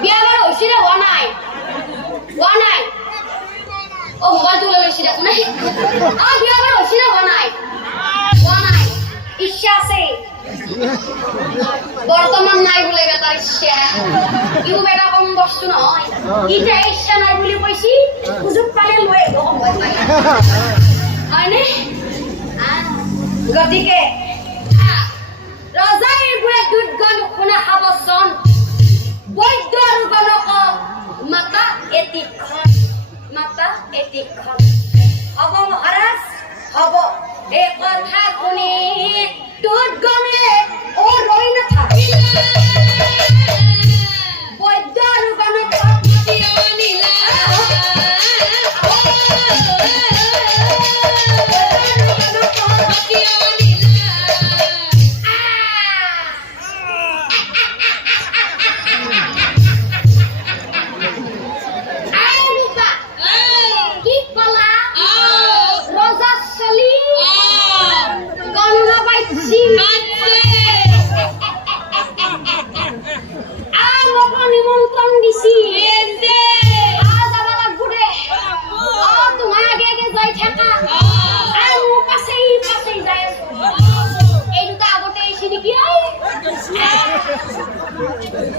বিয়া বড় সেটা নাই ওয়া নাই ইচ্ছা আছে বর্তমান নাই বলে বেটা ইচ্ছা ইউ বেটা কম বস্তু নয় ইটা ইচ্ছা নাই বুলি কৈছি সুযোগ পালে লৈ আহিব হয়নে গতিকে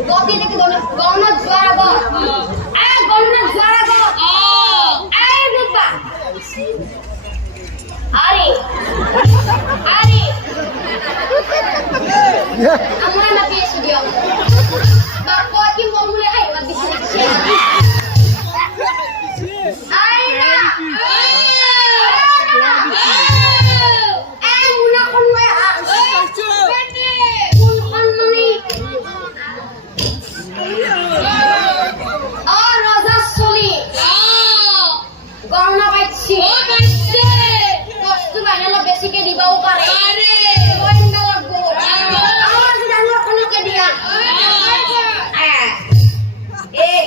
গতিকে গমন জোয়ার গর এ গমন জোয়ার গর এ রূপা আরে আরে আমরা না পেয়েছি দিও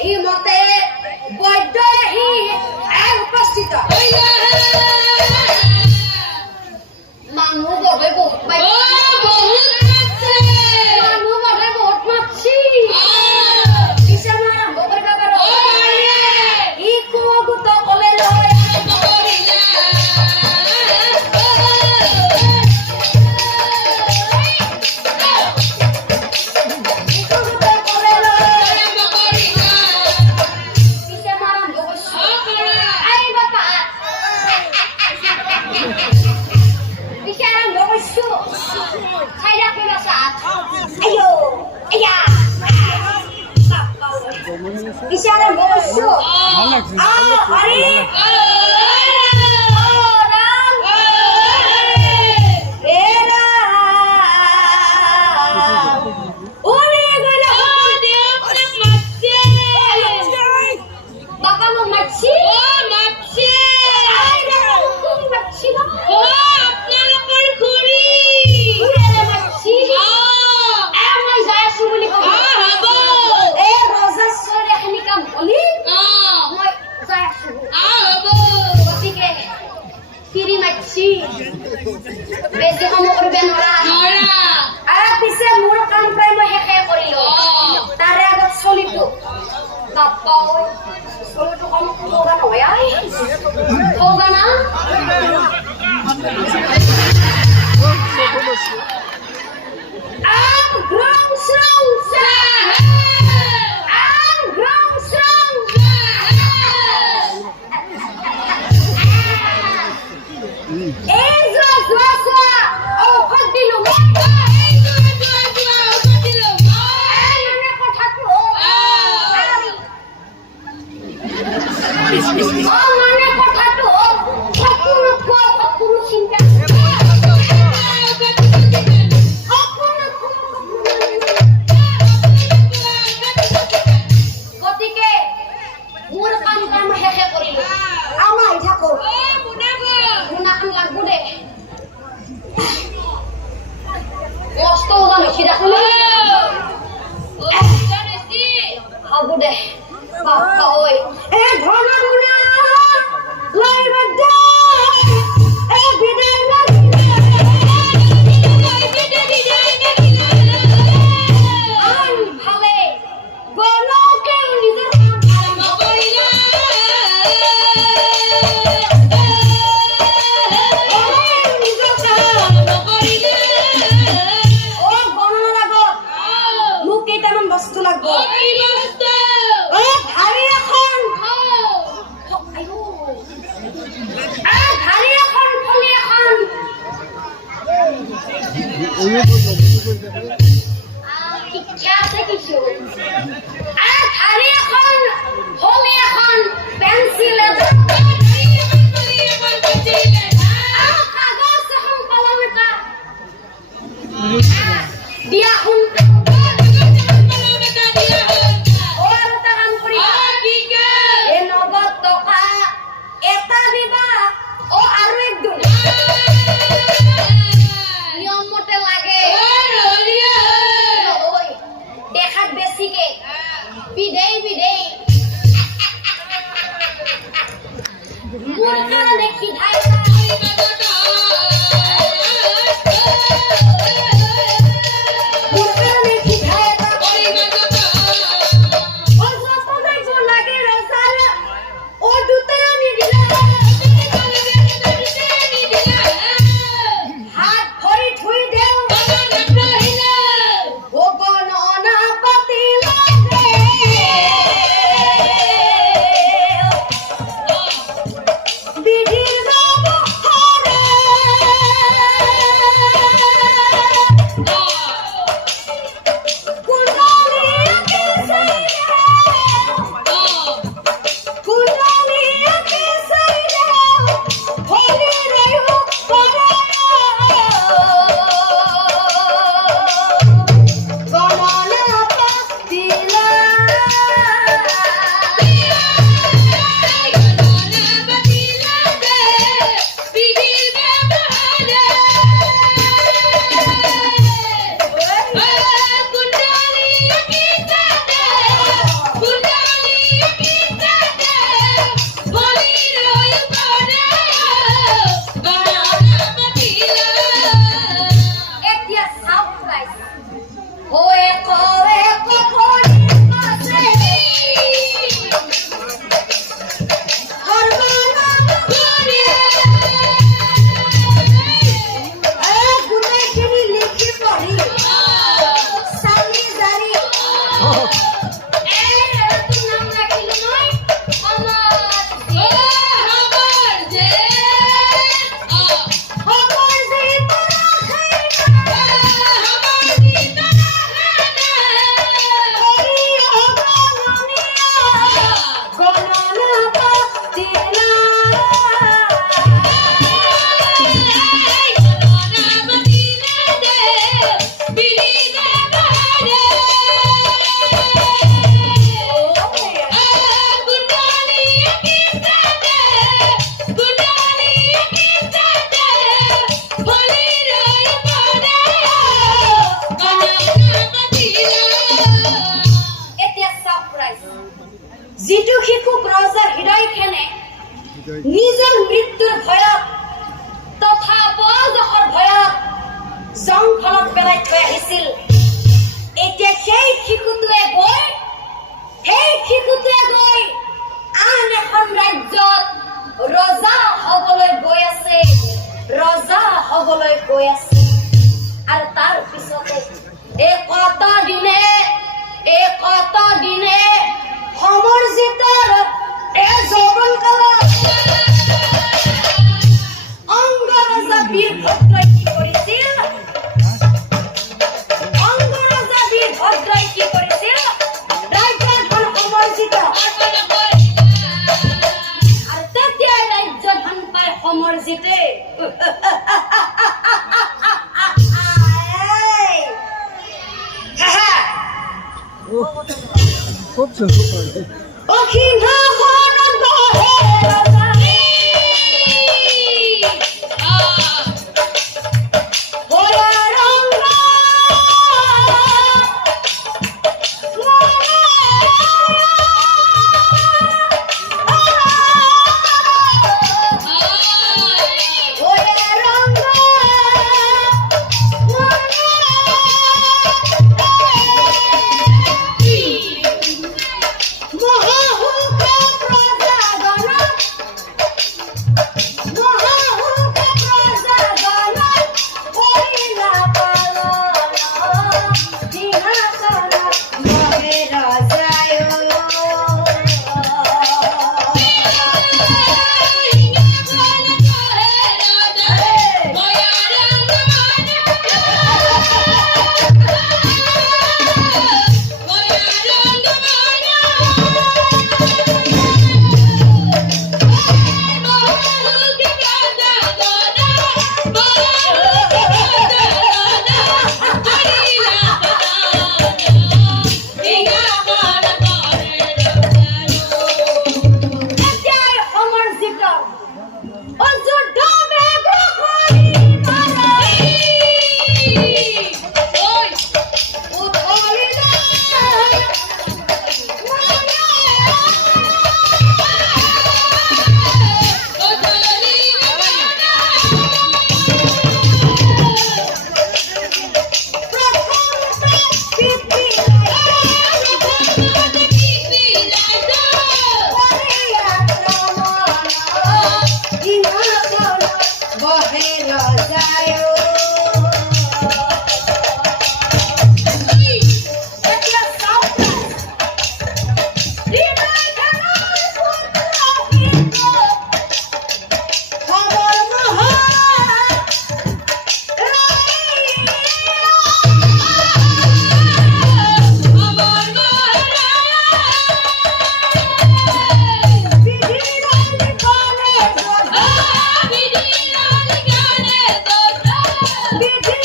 ইমতে বৈদ্যে ই উপস্থিত। হইল বেছি সময় কৰিব নোৱাৰা। আৰু পিছে মোৰ কাম প্ৰায় মই শেষে কৰিলো। তাৰে আগত চলিটো। নাপাওঁ চলিটো কম হয় নহয়? ঠগা না? Thank you.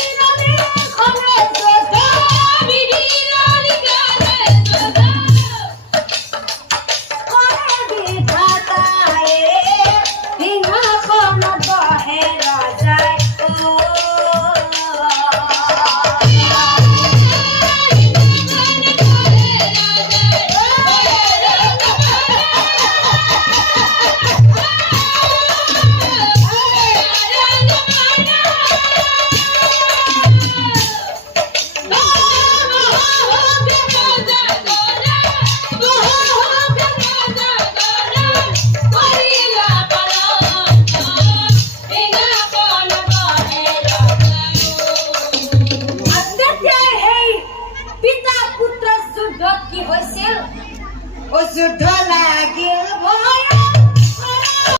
Amen.